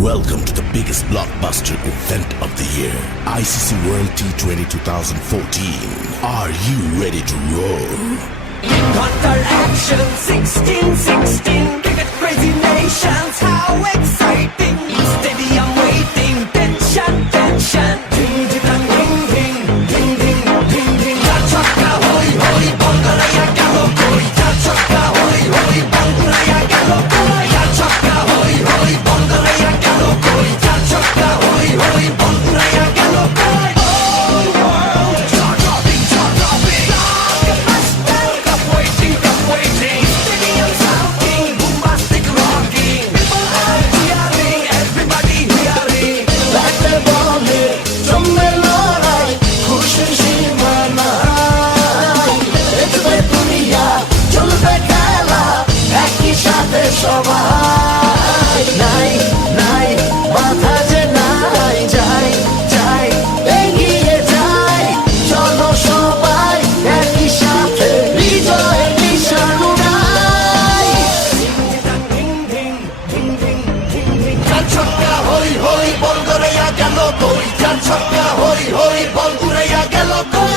Welcome to the biggest blockbuster event of the year, ICC World T20 2014. Are you ready to roll? Counter action 16-16 cricket crazy nations, how exciting! Stadium waiting, tension, tension. Ding ding ding ding ding ding ding ding. Chakka hoi hoi, Bangalaya galo koi. Chakka hoi hoi, Bangalaya galo koi. Chakka hoi hoi, Bangalaya galo koi. Chakka hoi hoi, Bangalaya galo koi. All world, chart-topping, chart-topping. Cup waiting, stadium shouting, bombastic rocking. People are cheering, everybody hearing. ব্যাটে বলে জমে লড়াই খুশির সীমা নাই দেখবে দুনিয়া চলবে খেলা একই সাথে সবাই নাই নাই মাথা যে নাই যাই যাই এগিয়ে যাই চলো সবাই একই সাথে বিজয় নিশান উড়াই Ding ding ding ding ding ding. ছক্কা হই হই বল করে গেল কই চার ছক্কা হই হই বল করে গেল কই